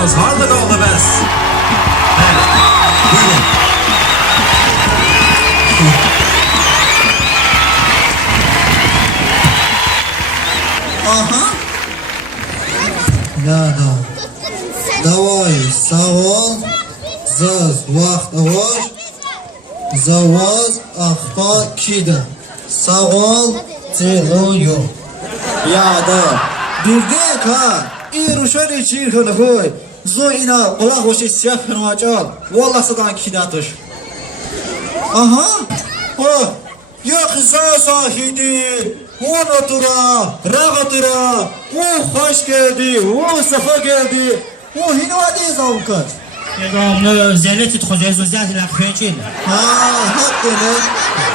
Yalnız varlık oldu bes. Evet. Buyurun. Aha. Да. Давай, savol, zaz, vaqt, ovoz, zavoz, ahpa, kida. Savol, teloyo. Yada. Bildik ha. İruşani çirkini koy. Zoyina kulak hoşu siyah firmacal. Vallahi sadan kidatuş. Aha. Oh. Ya kısa sahidi. On otura, rahatıra. Oh hoş geldi. Oh safa geldi. Oh hinvadi zavkat. نو زلت تخوزه زوزات لخوانچین Ha, hakkını.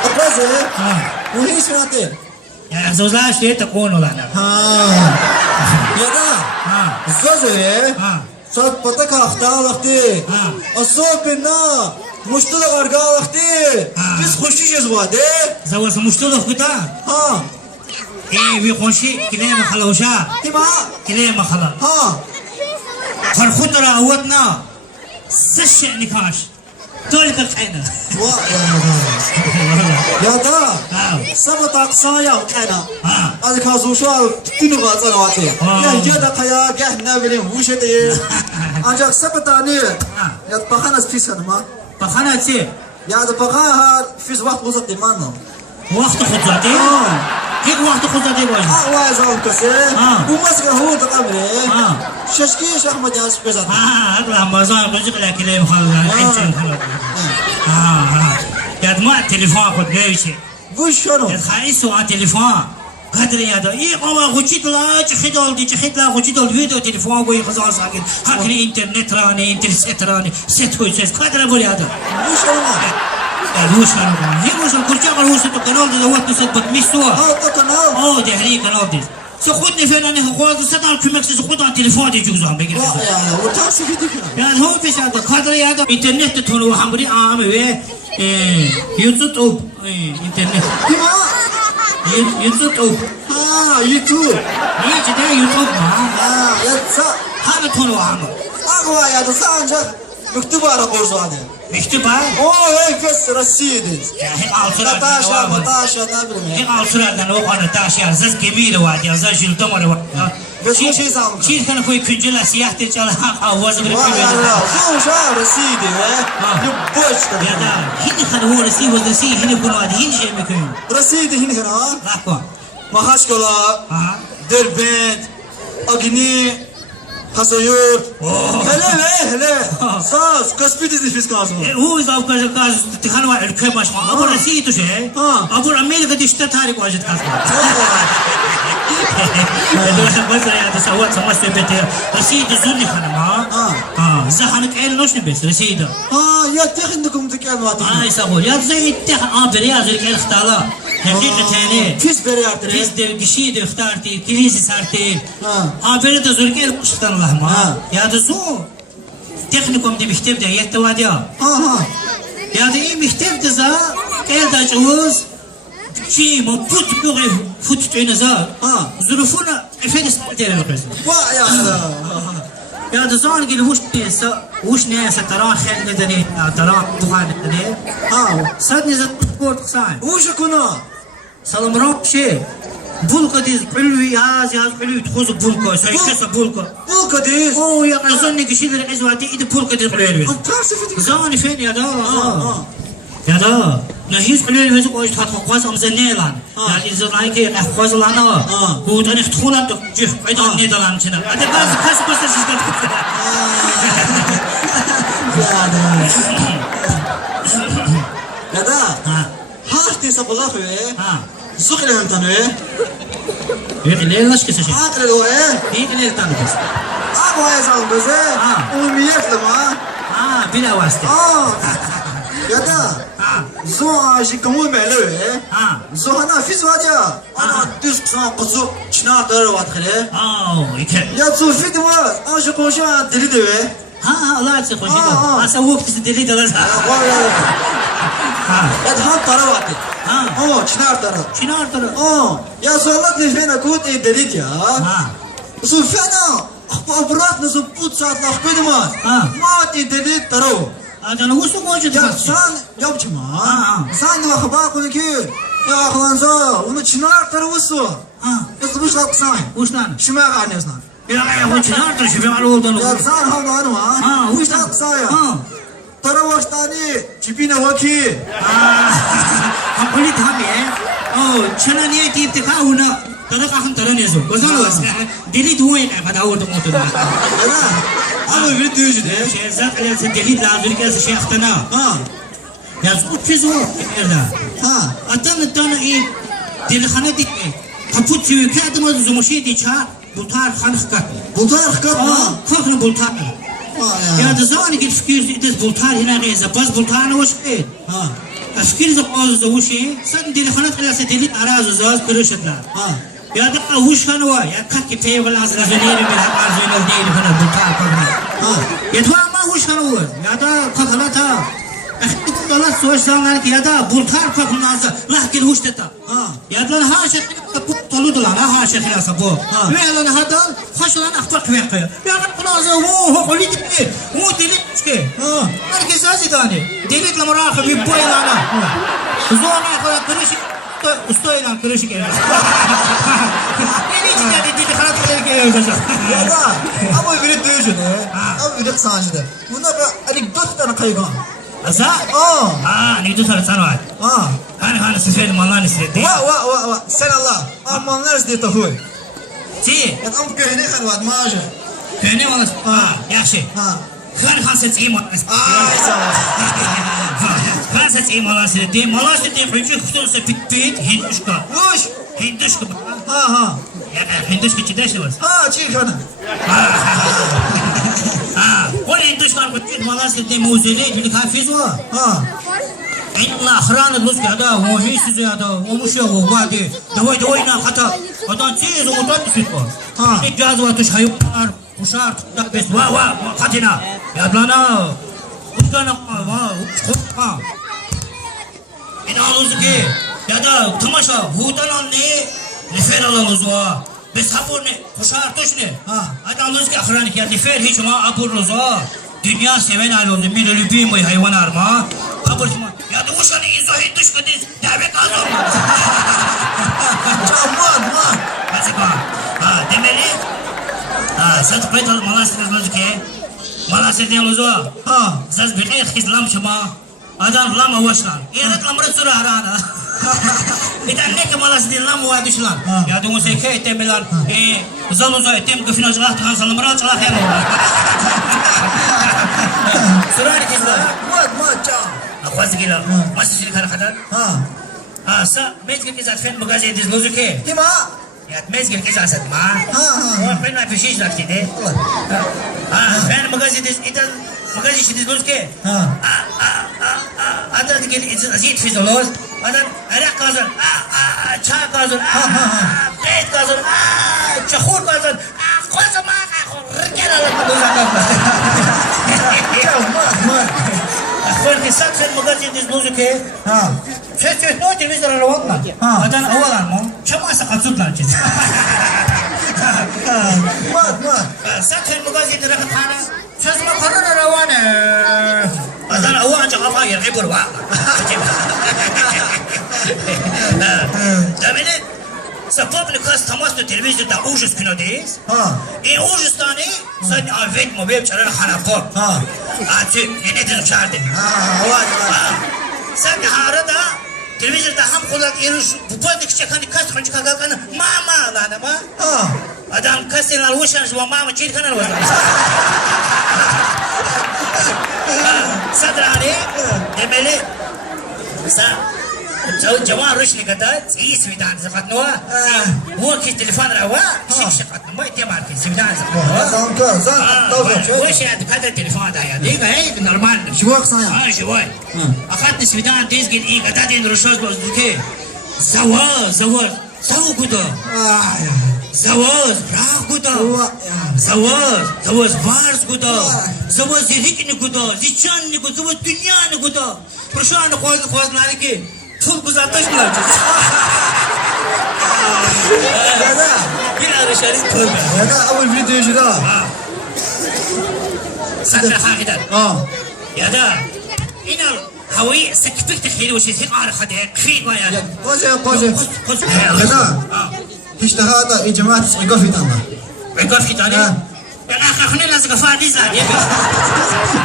Apaze. Ha. Bu hiç rahatı. زوزاش دیت تکون ولانا Ha. Ya da. Ha. Zazı. Ha. Sat pata kahta vakti. Ha. Aso pinna. Muştula garga vakti. Ha. Biz hoşuşuz vade. زواس مشتلف كتا Ha. ايه في خونشي كلام خلوشا Hima. كلام خلا Ha. فرخوتنا راوتنا سش نكاش تولك الحين Vay ya da. Ha. Sabah taksaya kana. Ha. Az kazuşa tünü gazan vakti. Ha. Ya da kaya geh ne bileyim bu şey değil. Ancak sabah tane. Ha. Ya bakana pis hanıma. بخانا تي Ya da bakana fiz vakit uzat limanı. وقت خطاتي هيك وقت خطاتي واجه Ha vay zaman kası. Ha. Bu maske hu da kamre. Ha. Şaşki şahmat yaz pezat. ها هذا رمضان رزق لك كلام خلا حين خلا ها يا دماء التليفون خد ليش Bu şunu. يا خايس على التليفون قدر يا ده ايه قوم غوچيت لا خدول دي خد لا غوچيت فيديو تليفون بو خزان ساكن هاكني انترنت راني انترنت راني ست هو سيس قدر ابو يا ده Bu şunu. هو شنو هي مش الكرجا هو ست قناه ده وقت ثبت ميسوا Ha tatana. اه ده هري قناه دي سخدني فين انا هو صدر كمكس خد على التليفون دي جوزهم بيجي Vay ya. Bu taksi gidik. يعني هو في هذا قدر هذا انترنت تقول وحمري عامل يوتيوب انترنت Hima. يوتيوب Ha YouTube. يجي ده يوتيوب ما Ha ya sa. هذا تقول وحمر Agva ya da sa ancak mektubu ara borcu hadi. اكتبها O herkes rasiydi. هيك على Natasha, صورة Natasha ne bileyim ya. هيك على صورة أنا وأنا تاشي زز جميلة واحد يا زز جل دمر Biz bu şey sandık. شيء كان خوي كنجلة سياحة تجعل أواز غير Vay ya. كذا Son şah rasiydi ve. Ha. Bu boşta. يا دا هنا كان هو رسي ورسي هنا يكون واحد هنا شيء مكين Rasiydi hini kana. راكوا Mahaşkola. ها Derbent. Agni. Hasayur. Hele. Saz. Kaspı dizi fiskazı. هو إذا أبغى كاز تخانوا على الكلام مش ما أبغى رسي توشة أبغى أمريكا دي اشتى تاريخ واجد كاز بس يا تسوات سمست بيتي رسيد زوني خنا ما زحنك عيل نوش بس رسيد Ha ya teknikum diken vatı. يسوي يا زي التخ بريا زي كيل اختالا حقيقة تاني Pis beri artık. كيس دي قشي دي اختارتي كريسي صارتي Ha. بريد زور كيل قشطان الله ما يا زو تكنيكوم دي مكتب ده يتواديا Ha. يا دي مكتب ده زا كيل دا جوز شي ما فوت بيغي فوت تعينزا Ha. ظروفنا افيدس تيري القسم Vay ya. يا ده زان قال وش ناس ترى خير ندني ترى بغان ندني Ha. صدني زت بورت قصاي Uşa kuna. سلام روك شي بولكا دي قلوي هاز قلوي تخوز بولكا سوي كسا بولكا Bu kadar. اوه يا اظن قشيل العزواتي ايد بولكا دي قلوي Tersi fidik. زاني فين يا دا Ha. يا دا نهيز قلوي هزو قوش تحت قواز ام زنيلان يعني اذا رايك قواز لانا هو تاني تخونا جيف قيدا نيدلان شنا هذا بس بس شيء Ya da. ها Hahti sabılah ve. ها Zukle hem tanı. هيك ليه لاش كسا شيء Hakre lo e. هيك ليه تاني بس Agva yazalım göze. Umumiyetle ma. بلا واسطة Ya da. Zo aşı kamu mele ve. ها Zo hana fiz vadya. Ana düz kısan kuzu. Çınar darı vatkre. اوه هيك Ya zo fit var. Aşı koşa dili de ve. ها الله يعطيك خوشي آه. اسوق تسدلي دلال Vay ya. ها Ya da han tara vatı. ها O çınar tarı. شنو عرفت Ya zo Allah ne fena kut e delit ya. ها Zo fena. Обратно за полчаса koydum Ha. Mati dedi taro. Adana usu koyucu Ya da. sen yapçım ha. Ha. Sen de bakıba koydu ki ya aklansa onu çınar tarafısı. Ha. Nasıl bu şarkısan? Uçlan. Şuna kanıyorsun. Bir ayağı koyucu da şu bir ara olduğunu. Ya sen havlu hanım ha. Ha, Bu uçlan. şarkısan ya. Ha. Taravaştani cipine vaki. Ha polit ha be. Oh, çana niye deyip de ka una. Tada ka han tara ne so. Kozan was. Deli duwe ne pada ordu motu. Ana. Ama bir düğücü de. Şehzat aleyhse deli lazuri kelse şeyhtana. Ha. Ya zut fizo. Nerede? Ha. Atan deli khana dik. Kaput suyu kadma zumuşi di ça. Bultar khan khkat. Bu da hakikat mı? Aa, fakra bultar. Ya da zaman git fikir des bultar hina geze. Baz bultar ne hoşke. Ha. Fikir za az za hoşe. Sen deli khana aleyhse deli araz zaz kırıştlar. Ha. Ya da hoş khan wa. Ya kaki pey wala az rafineri bir hak arzuin al değil khana bultar fakra. Ha. Ya da ma hoş khan wa. Ya da kakhalata. Dolar soğuşlarlar ki ya da bultar fakırnazı lahkil hoşteta. Ha. Ya da ha şekil kaput toludular ha şekil asa bu. Ha. Ve yalan hada haşlan akbar kıyakı. Ya da kulazı o holit ki. O delik ki. Ha. Herkes azidani. Delik la muraqib bir boylana. Zona kadar kırışık ustayla kırışık yani. Delik dedi harat gerekiyor. Ya da ama bir düğücü de. Ama bir sancı de. Bunda bir anekdot tane kaygan. Asa? Aa. Ne tutar sanat. Ha. Hani seferi mallan istedi. Va. Sen Allah. Amanlar size tahoy. Si. Ya tam köhne kanvat maaşı. Köhne mallan. Yaxşı. Ha. Kan ses iyi mallan. Ay sağ ol. Kan ses iyi mallan istedi. Mallan istedi. Hücü kutusu pit hinduşka. Hoş. Hinduşka. Ha. Ya hinduşka çideşi var. Ha çirkanı. O hinduşka kutusu mallan istedi. Muzeli bir hafiz var. Ha. Allah hıranı lüzgâ da, o hissizü ya da, o muşya o vadi, davay na hata, adan çiz o da düşüt var. Ha. Ne caz var tuş hayvanlar, kuşar, tutak bes, va, katina, yadlana, utkana, ha. İnanılızı ki, ya da tamaşa, hudalan ne, nefer alalız var. Bes hapur ne, kuşar tuş ne, Ha. adan ki ahran ki, nefer hiç ona apuruz var. Dünya seven ayrıldı, bir ölübüyüm o hayvan arma. Apur ki, ya da uşanı izohin duş kadiz, davet alın. Aman. Mesela, demeli, sen kayıt alıp malasınız lüzü ki, malasınız diyen lüzü, Ha. zaz bir kıyık lam çıma, adam lam avaşlan, iyaret lamrı sura harana. Bir tane ne ki malasınız diyen lam ava düşlan, ya da onu ki etemeler, zal uza etem güfün acılah, tıkan salımırı acılah hem ola. Sura herkesler. Mat can. Akwaz gila, masih sini kadar kadar. Ha. Sa mezgil ki zat fen magazi ediz lüzü ki. Kim ha? Ya mezgil ki zat satma. Ha. Ben ma peşiş zat ki de. Ben magazi ediz idan magazi ediz lüzü ki. Ha. Adan ki ediz azit fiz oluz. Adan arak kazan. Çay kazan. Beyt kazan. Çahur kazan. Kazan ma. Rıkken alın lüzü adam. Mat. Akhwan ki sat fen magazi ediz lüzü ki. Ha. Çöz no televizyon aravatlar. Adan avalar mı? Çamasa katsutlar ki. Mat. Sakın mugazidi rahat hana. Sözüme karar aravanı. Adan avu ancak kafa yer ibur var. Demeli, sapablı kas tamaslı televizyonda ucuz kinodeyiz. Ha. Ucuz tane sen avet mu benim çarar hana kop. Ha. Atı yenedir çağırdı. Var. Sen arada televizyonda ham kulak eriş bu panik çekani kas kançı kagakanı mama lan ama. Ha. Adam kastelar uçan şu mama çil kanal var. Sadrani demeli sa Jawan Rushni kadar iyi svidan zakatnwa. Bu ki telefon rawa şık katnwa ihtimal ki svidan zakatnwa. Zamka. Zan. Bu şey kadar telefon da ya. Değil mi? Normal. Живок sana. Ha живой. Akat svidan dizgin iyi kadar din ruşoz ki. Zawaz kuda. Zawaz brah kuda. Zawaz vars kuda. Zawaz zirikni kuda. Zichanni kuda. Zawaz dünyanı kuda. Proşanı koydular ki. Pul kuzatmışlar. Bir arışarız tövbe. Ya da avul bir düğücü da. صدر خاخدان اه يا دا إنه هوي سكتك تخيل وش يصير عارف هذا كفيل ويا قوجه خذ غدا اشتهى اي جماعه يقف يتنا عقاب في تاني أنا أخذني لازم فادي زاد يا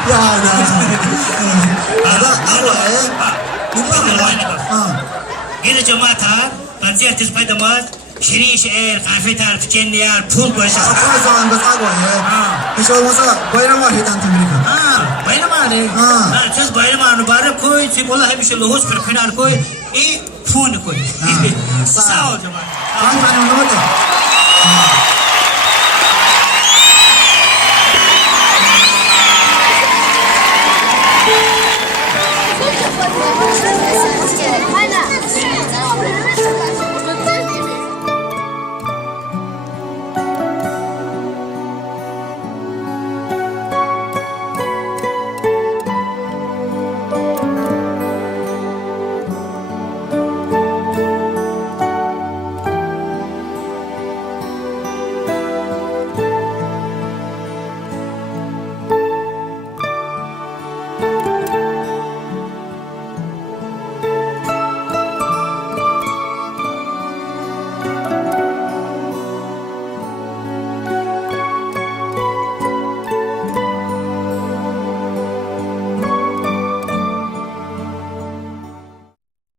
لا هذا ايوه هنا جماعة بنزير تسبي دمار شريش إير خافيتار فينيار فول كويس zaman bak agwa hiç olmazsa bayram var hitan Amerika bayram عليه siz bayram anı bari koy siz vallahi bir şey lohus bir final koy fon koy sağ ol cemaat hangi benim ne oldu